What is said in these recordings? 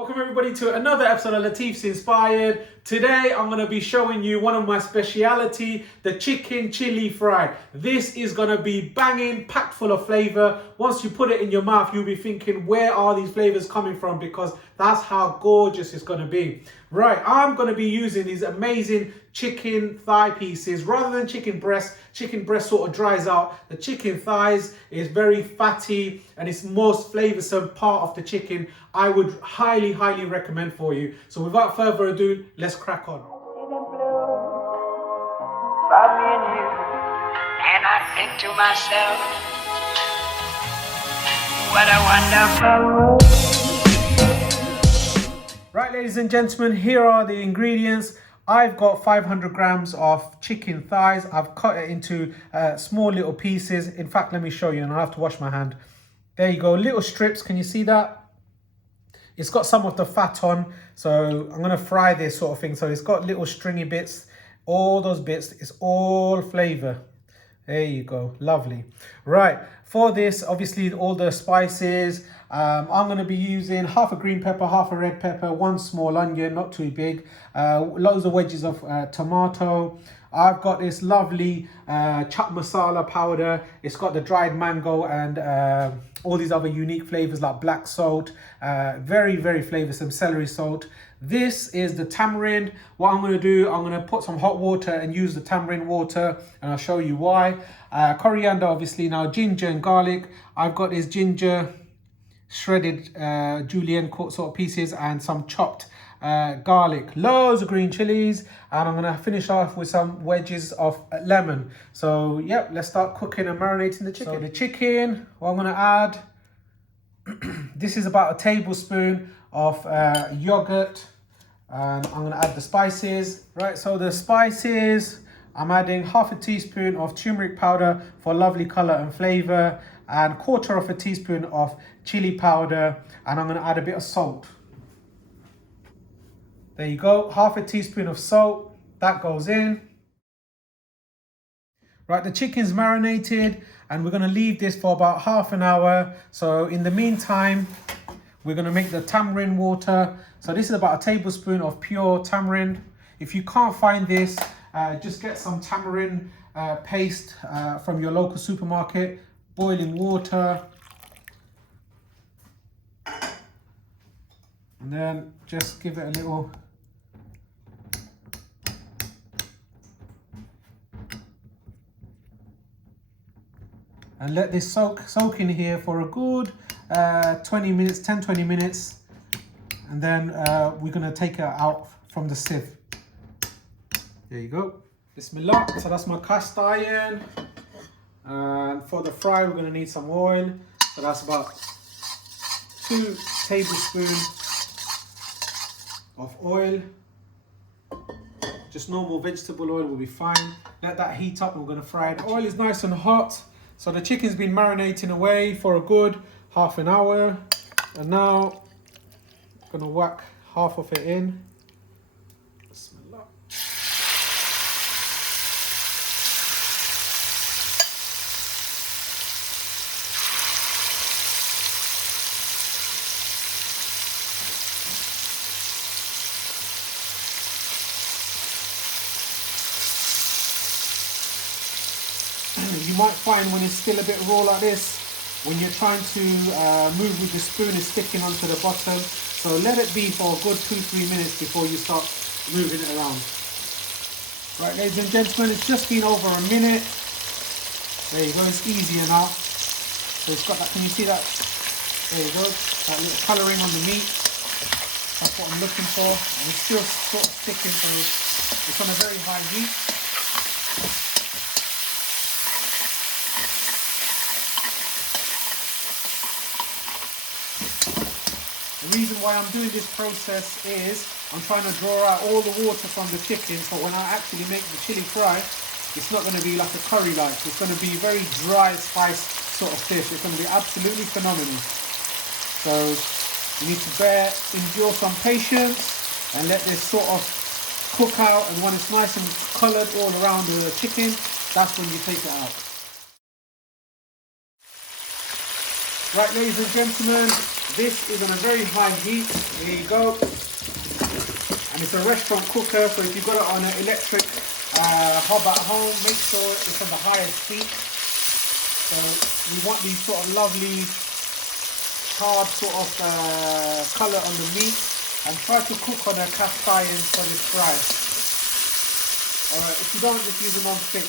Welcome everybody to another episode of Latifs Inspired. Today I'm going to be showing you one of my speciality, the chicken chili fry. This is going to be banging, packed full of flavor. Once you put it in your mouth, you'll be thinking, where are these flavors coming from? Because that's how gorgeous it's going to be. Right, I'm going to be using these amazing chicken thigh pieces. Rather than chicken breast sort of dries out. The chicken thighs is very fatty and it's most flavorsome part of the chicken. I would highly recommend for you. So without further ado, let's crack on. And I think to myself, what a wonderful world. Right, ladies and gentlemen, here are the ingredients. I've got 500 grams of chicken thighs. I've cut it into small little pieces. In fact, let me show you, and I'll have to wash my hand. There you go, little strips. Can you see that? It's got some of the fat on, so I'm going to fry this sort of thing. So it's got little stringy bits, all those bits. It's all flavor. There you go, lovely. Right, for this, obviously all the spices. I'm going to be using half a green pepper, half a red pepper, one small onion, not too big, loads of wedges of tomato. I've got this lovely chaat masala powder. It's got the dried mango and all these other unique flavors like black salt, very flavorsome celery salt. This is the tamarind. What I'm going to do, I'm going to put some hot water and use the tamarind water, and I'll show you why. Coriander, obviously. Now ginger and garlic. I've got this ginger shredded julienne sort of pieces and some chopped garlic, loads of green chilies, and I'm going to finish off with some wedges of lemon. So yep, let's start cooking and marinating the chicken. So the chicken, what I'm going to add, this is about a tablespoon of yogurt, and I'm going to add the spices. Right, so the spices, I'm adding half a teaspoon of turmeric powder for lovely color and flavor, and quarter of a teaspoon of chili powder, and I'm going to add a bit of salt. There you go, half a teaspoon of salt, that goes in. Right, the chicken's marinated and we're going to leave this for about half an hour. So in the meantime, we're going to make the tamarind water. So this is about a tablespoon of pure tamarind. If you can't find this, just get some tamarind paste from your local supermarket. Boiling water. And then just give it a little. And let this soak in here for a good 20 minutes, 10-20 minutes. And then we're going to take it out from the sieve. There you go. Bismillah. So that's my cast iron. And for the fry, we're going to need some oil. So that's about 2 tablespoons of oil. Just normal vegetable oil will be fine. Let that heat up and we're going to fry it. The oil is nice and hot. So the chicken's been marinating away for a good half an hour. And now I'm going to whack half of it in. Bismillah. You might find when it's still a bit raw like this, when you're trying to move with the spoon, it's sticking onto the bottom. So let it be for a good 2-3 minutes before you start moving it around. Right, ladies and gentlemen, it's just been over a minute. There you go, it's easier now. So it's got that, can you see that? There you go, that little colouring on the meat. That's what I'm looking for. And it's still sort of sticking, so it's on a very high heat. The reason why I'm doing this process is I'm trying to draw out all the water from the chicken, so when I actually make the chili fry, it's not going to be like a curry like. It's going to be very dry, spice sort of dish. It's going to be absolutely phenomenal. So you need to endure some patience and let this sort of cook out, and when it's nice and coloured all around the chicken, that's when you take it out. Right, ladies and gentlemen, this is on a very high heat. There you go. And it's a restaurant cooker, so if you've got it on an electric hob at home, make sure it's on the highest heat. So we want these sort of lovely hard sort of colour on the meat, and try to cook on a cast iron so it's dry. Alright, if you don't, just use a non-stick.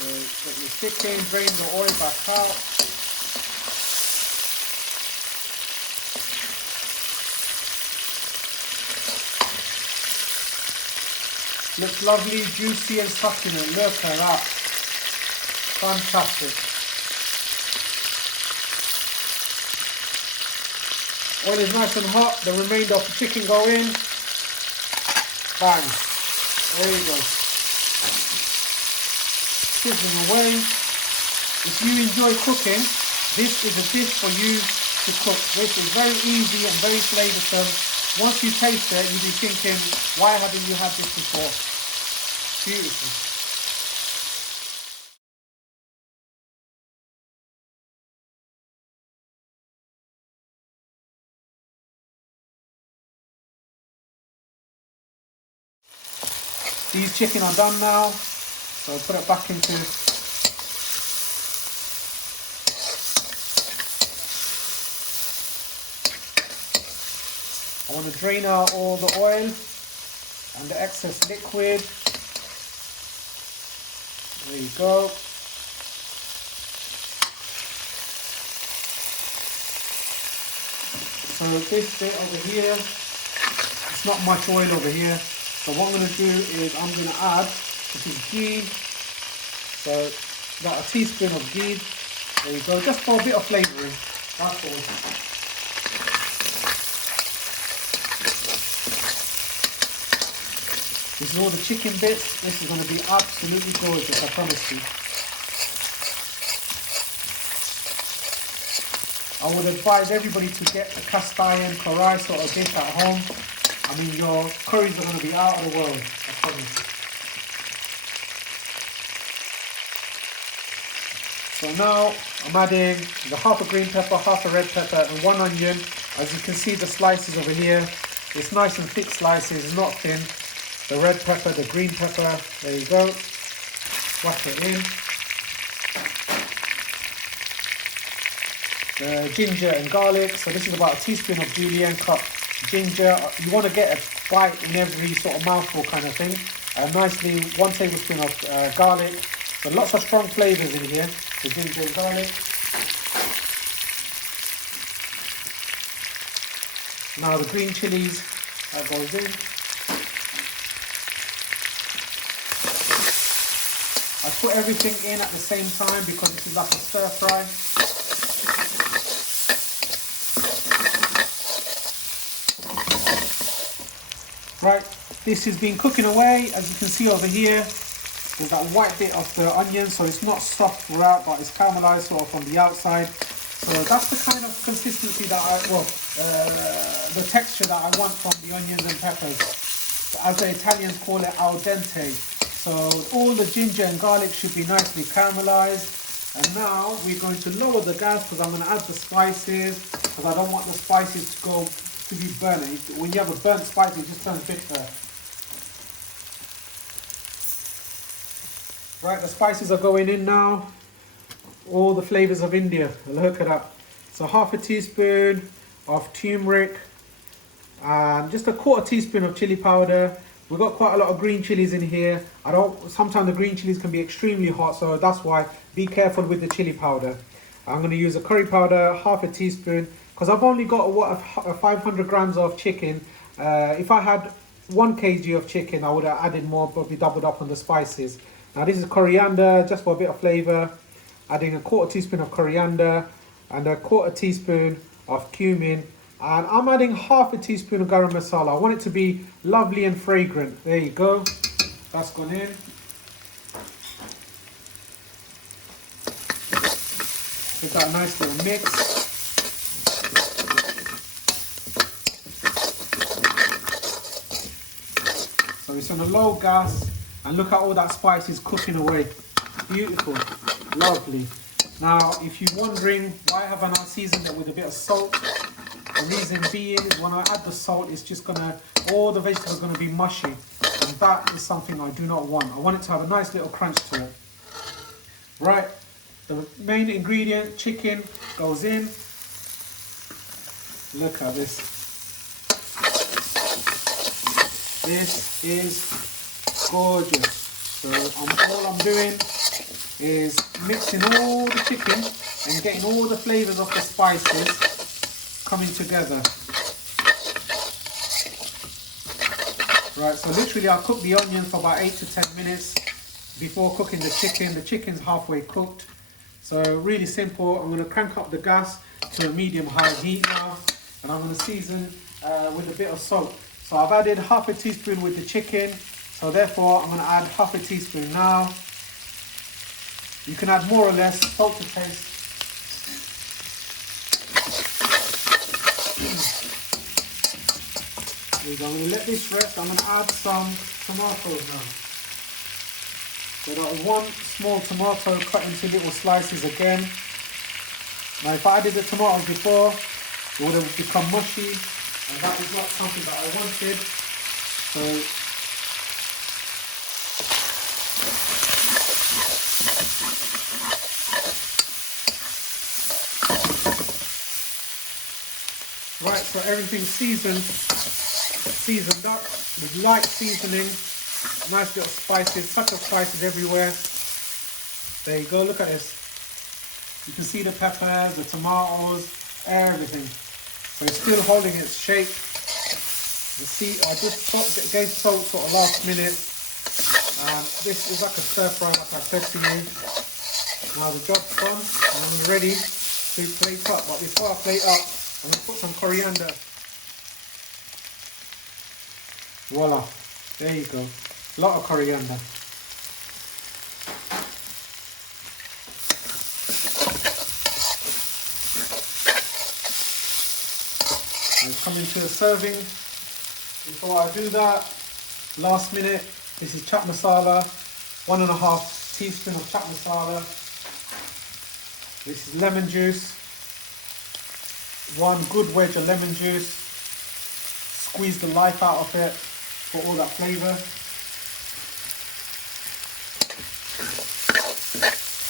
So get your chicken, drain the oil back out. Looks lovely, juicy and succulent. Look at that. Fantastic. Oil is nice and hot. The remainder of the chicken go in. Bang. There you go. Sizzling away. If you enjoy cooking, this is a dish for you to cook. This is very easy and very flavoursome. Once you taste it, you'll be thinking, why haven't you had this before? Beautiful. These chicken are done now, so I'll put it back into. I want to drain out all the oil and the excess liquid. There you go. So this bit over here, it's not much oil over here. So what I'm going to do is I'm going to add, this is GHEE. So about a teaspoon of GHEE. There you go, just for a bit of flavouring. That's all. This is all the chicken bits. This is going to be absolutely gorgeous, I promise you. I would advise everybody to get a cast iron curry sort of dish at home. I mean, your curries are going to be out of the world, I promise. So now I'm adding the half a green pepper, half a red pepper and 1 onion. As you can see, the slices over here, it's nice and thick slices, it's not thin. The red pepper, the green pepper, there you go. Wash it in. The ginger and garlic, so this is about a teaspoon of julienne cut ginger. You want to get a bite in every sort of mouthful kind of thing. Nicely, 1 tablespoon of garlic. So lots of strong flavours in here, the ginger and garlic. Now the green chilies, that goes in. I put everything in at the same time because this is like a stir fry. Right, this has been cooking away. As you can see over here, there's that white bit of the onion, so it's not soft throughout, but it's caramelized sort of on the outside. So that's the kind of consistency that the texture that I want from the onions and peppers. As the Italians call it, al dente. So all the ginger and garlic should be nicely caramelized. And now we're going to lower the gas because I'm going to add the spices, because I don't want the spices to be burnt. When you have a burnt spice, it just turns bitter. Right, the spices are going in now. All the flavors of India. Look at that. So half a teaspoon of turmeric, and just a 1/4 teaspoon of chili powder. We've got quite a lot of green chilies in here. Sometimes the green chilies can be extremely hot, so that's why be careful with the chili powder. I'm going to use a curry powder, half a teaspoon, because I've only got 500 grams of chicken. If I had 1 kg of chicken, I would have added more, probably doubled up on the spices. Now this is coriander, just for a bit of flavor. Adding a 1/4 teaspoon of coriander and a 1/4 teaspoon of cumin. And I'm adding half a teaspoon of garam masala. I want it to be lovely and fragrant. There you go. That's gone in. Give that a nice little mix. So it's on a low gas, and look at all that spice is cooking away. Beautiful, lovely. Now, if you're wondering why haven't I seasoned it with a bit of salt, the reason being is when I add the salt, it's just gonna, all the vegetables are gonna be mushy. And that is something I do not want. I want it to have a nice little crunch to it. Right, the main ingredient, chicken, goes in. Look at this. This is gorgeous. So all I'm doing is mixing all the chicken and getting all the flavors of the spices coming together. Right, so literally I'll cook the onion for about 8 to 10 minutes before cooking the chicken. The chicken's halfway cooked. So really simple. I'm going to crank up the gas to a medium-high heat now. And I'm going to season with a bit of salt. So I've added half a teaspoon with the chicken. So therefore I'm going to add half a teaspoon now. You can add more or less, salt to taste. There you go. I'm going to let this rest. I'm going to add some tomatoes now. So I've got one small tomato cut into little slices again. Now if I added the tomatoes before, it would have become mushy, and that is not something that I wanted. So right, so everything's seasoned up with light seasoning, nice little spices, touch of spices everywhere. There you go, look at this. You can see the peppers, the tomatoes, everything. So it's still holding its shape. You see, I just gave salt sort of last minute. This is like a stir fry, like I said to you. Now the job's done, and I'm ready to plate up. But before I plate up, I'm going to put some coriander. Voila, there you go. A lot of coriander. And coming to a serving. Before I do that, last minute, this is chaat masala, 1.5 teaspoon of chaat masala. This is lemon juice, 1 good wedge of lemon juice. Squeeze the life out of it for all that flavour.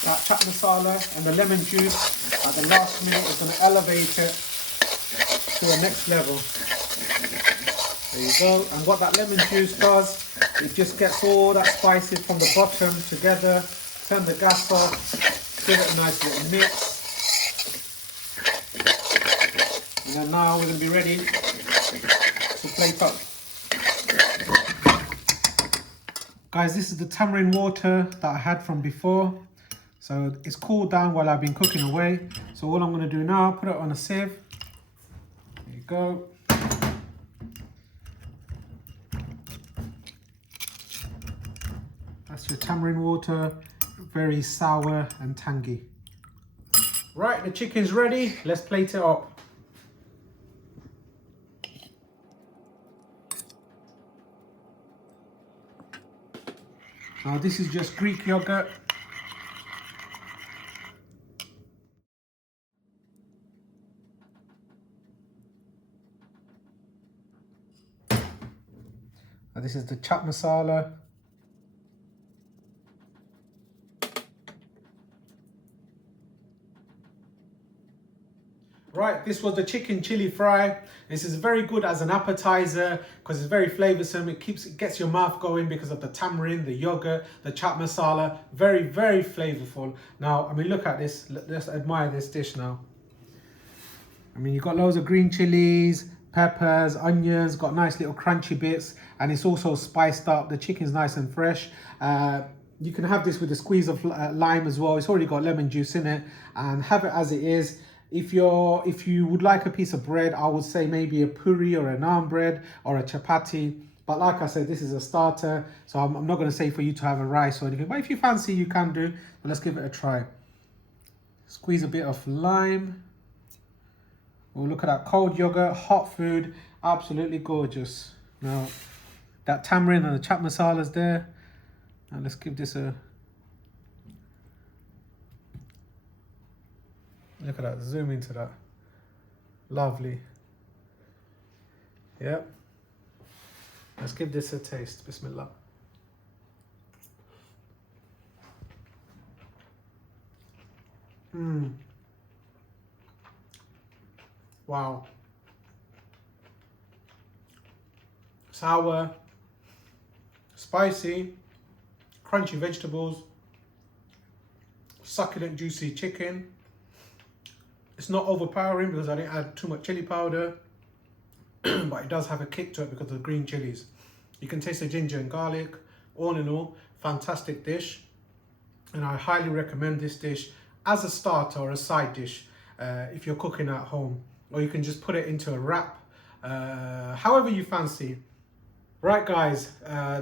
That chaat masala and the lemon juice at the last minute is going to elevate it to the next level. There you go. And what that lemon juice does, it just gets all that spices from the bottom together. Turn the gas off, give it a nice little mix. And then now we're going to be ready to plate up. Guys, this is the tamarind water that I had from before. So it's cooled down while I've been cooking away. So all I'm going to do now, put it on a sieve. There you go. That's your tamarind water, very sour and tangy. Right, the chicken's ready. Let's plate it up. Now this is just Greek yogurt. Now this is the chaat masala. Right, this was the chicken chili fry. This is very good as an appetizer because it's very flavoursome. It gets your mouth going because of the tamarind, the yogurt, the chaat masala. Very, very flavourful. Now, I mean, look at this. Let's admire this dish now. I mean, you've got loads of green chilies, peppers, onions, got nice little crunchy bits, and it's also spiced up. The chicken's nice and fresh. You can have this with a squeeze of lime as well. It's already got lemon juice in it, and have it as it is. If you would like a piece of bread, I would say maybe a puri or a naan bread or a chapati. But like I said, this is a starter, so I'm not going to say for you to have a rice or anything. But if you fancy, you can do. But let's give it a try. Squeeze a bit of lime. Oh, look at that cold yogurt, hot food, absolutely gorgeous. Now, that tamarind and the chaat masala's there. And let's give this a... Look at that, zoom into that. Lovely. Yep. Let's give this a taste. Bismillah. Wow. Sour, spicy, crunchy vegetables, succulent, juicy chicken. It's not overpowering because I didn't add too much chili powder, but it does have a kick to it because of the green chilies. You can taste the ginger and garlic. All in all, fantastic dish. And I highly recommend this dish as a starter or a side dish if you're cooking at home. Or you can just put it into a wrap, however you fancy. Right guys,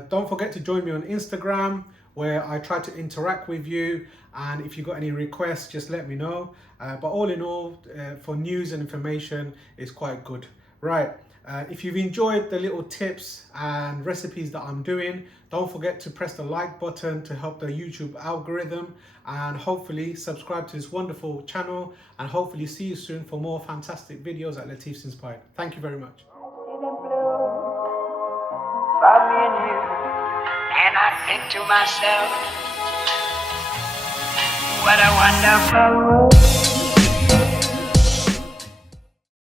don't forget to join me on Instagram where I try to interact with you, and if you've got any requests, just let me know. But all in all, for news and information, it's quite good. Right, if you've enjoyed the little tips and recipes that I'm doing, don't forget to press the like button to help the YouTube algorithm, and hopefully subscribe to this wonderful channel, and hopefully see you soon for more fantastic videos at Latifs Inspired. Thank you very much. About me and you, and I think to myself, what a wonderful world.